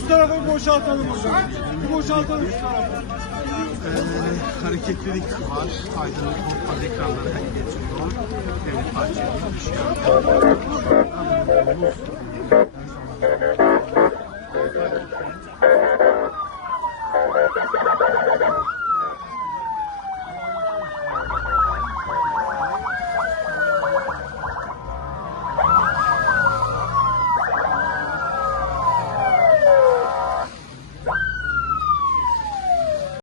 Şu tarafı boşaltalım hocam. Boşaltalım şu tarafı. Ee, hareketlilik var. Aydınlık korkmaz ekranları hem hani getiriyor. Devlet Bahçeli'nin bir şey yapıyor. friends.